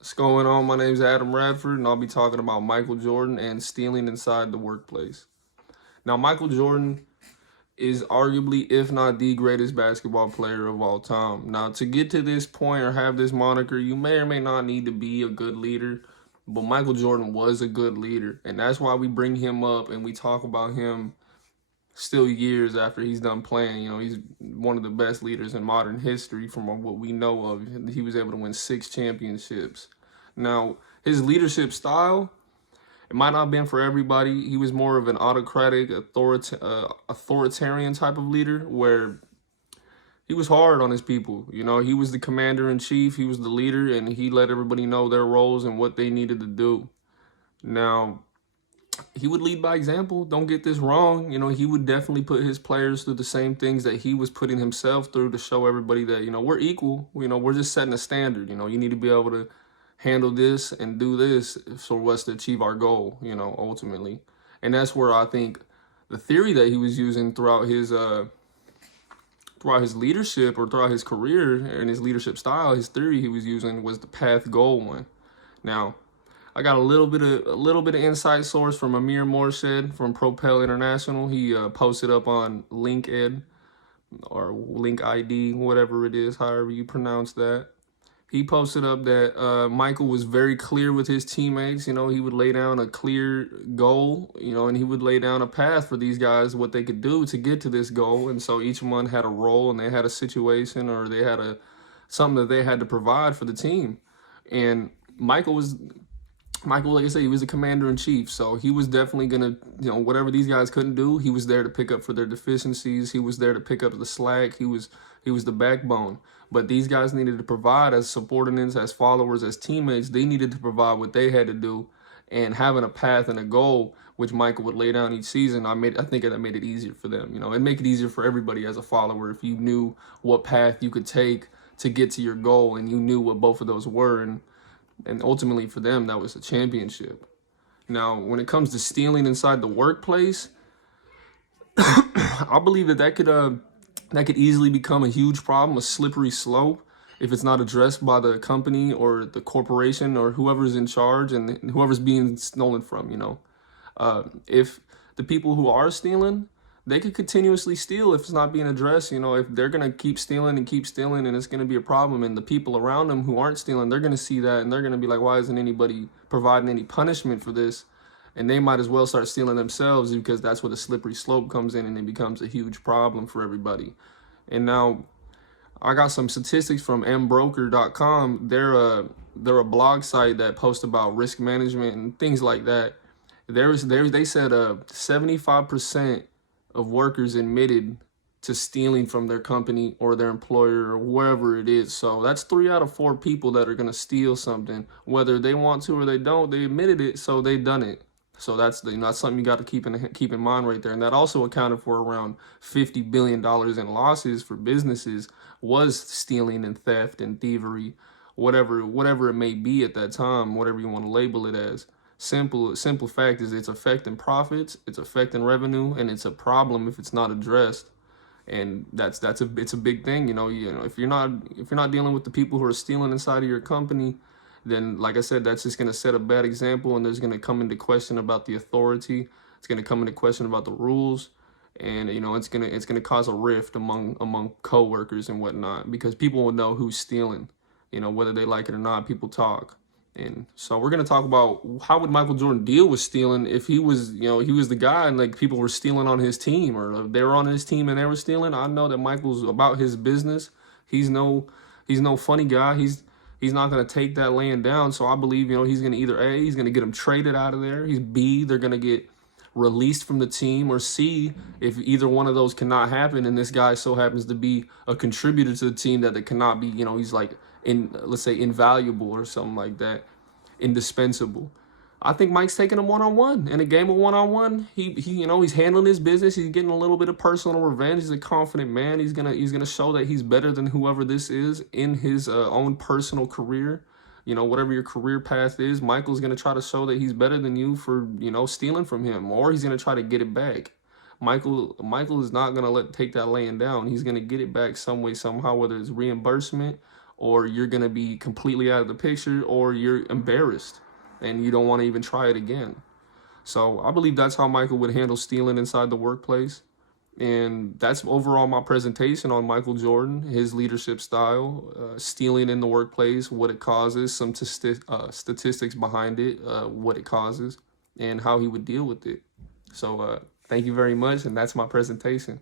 What's going on? My name's Adam Radford, and I'll be talking about Michael Jordan and stealing inside the workplace. Now, Michael Jordan is arguably, if not the greatest basketball player of all time. Now, to get to this point or have this moniker, you may or may not need to be a good leader, but Michael Jordan was a good leader, and that's why we bring him up and we talk about him still years after he's done playing. He's one of the best leaders in modern history from what we know of. He was able to win 6 championships. Now, his leadership style, it might not have been for everybody. He was more of an autocratic, authoritarian type of leader where he was hard on his people. He was the commander in chief, he was the leader, and he let everybody know their roles and what they needed to do. Now, he would lead by example. Don't get this wrong. He would definitely put his players through the same things that he was putting himself through to show everybody that, we're equal. We're just setting a standard. You need to be able to handle this and do this for us to achieve our goal, ultimately. And that's where I think the theory that he was using throughout his leadership or throughout his career and his leadership style, his theory he was using was the path goal one. Now, I got a little bit of inside source from Amir Morshed from Propel International. He posted up on LinkedIn or Link ID, whatever it is, however you pronounce that. He posted up that Michael was very clear with his teammates. He would lay down a clear goal, and he would lay down a path for these guys, what they could do to get to this goal. And so each one had a role and they had a situation or they had something that they had to provide for the team. And Michael, like I said, he was a commander in chief, so he was definitely gonna, whatever these guys couldn't do, he was there to pick up for their deficiencies. He was there to pick up the slack. He was the backbone. But these guys needed to provide as subordinates, as followers, as teammates. They needed to provide what they had to do, and having a path and a goal, which Michael would lay down each season, I think that made it easier for them. It'd make it easier for everybody as a follower if you knew what path you could take to get to your goal, and you knew what both of those were, and ultimately for them that was a championship. Now, when it comes to stealing inside the workplace, I believe that could easily become a huge problem, a slippery slope, if it's not addressed by the company or the corporation or whoever's in charge and whoever's being stolen from. If the people who are stealing, they could continuously steal if it's not being addressed. If they're going to keep stealing and it's going to be a problem, and the people around them who aren't stealing, they're going to see that and they're going to be like, why isn't anybody providing any punishment for this? And they might as well start stealing themselves, because that's where the slippery slope comes in and it becomes a huge problem for everybody. And now I got some statistics from mbroker.com. They're a blog site that posts about risk management and things like that. They said 75% of workers admitted to stealing from their company or their employer or wherever it is. So that's 3 out of 4 people that are going to steal something, whether they want to or they don't. They admitted it, so they done it. So that's that's something you got to keep in mind right there. And that also accounted for around $50 billion in losses for businesses, was stealing and theft and thievery, whatever it may be at that time, whatever you want to label it as. Simple fact is it's affecting profits, it's affecting revenue, and it's a problem if it's not addressed. And it's a big thing. If you're not dealing with the people who are stealing inside of your company, then, like I said, that's just going to set a bad example, and there's going to come into question about the authority. It's going to come into question about the rules, and it's going to cause a rift among coworkers and whatnot, because people will know who's stealing. Whether they like it or not, people talk. And so we're going to talk about how would Michael Jordan deal with stealing if he was the guy and like people were stealing on his team, or if they were on his team and they were stealing. I know that Michael's about his business. He's no funny guy. He's not going to take that laying down. So I believe, he's going to either A, he's going to get him traded out of there. He's B, they're going to get released from the team, or C, if either one of those cannot happen and this guy so happens to be a contributor to the team that it cannot be, he's like, let's say invaluable or something like that, indispensable. I think Mike's taking him one-on-one in a game of one-on-one. He's handling his business. He's getting a little bit of personal revenge. He's a confident man. He's gonna show that he's better than whoever this is in his own personal career. Whatever your career path is, Michael's gonna try to show that he's better than you for stealing from him, or he's gonna try to get it back. Michael is not gonna take that laying down. He's gonna get it back some way, somehow, whether it's reimbursement or you're going to be completely out of the picture, or you're embarrassed and you don't want to even try it again. So I believe that's how Michael would handle stealing inside the workplace. And that's overall my presentation on Michael Jordan, his leadership style, stealing in the workplace, what it causes, some statistics behind it, what it causes, and how he would deal with it. So thank you very much, and that's my presentation.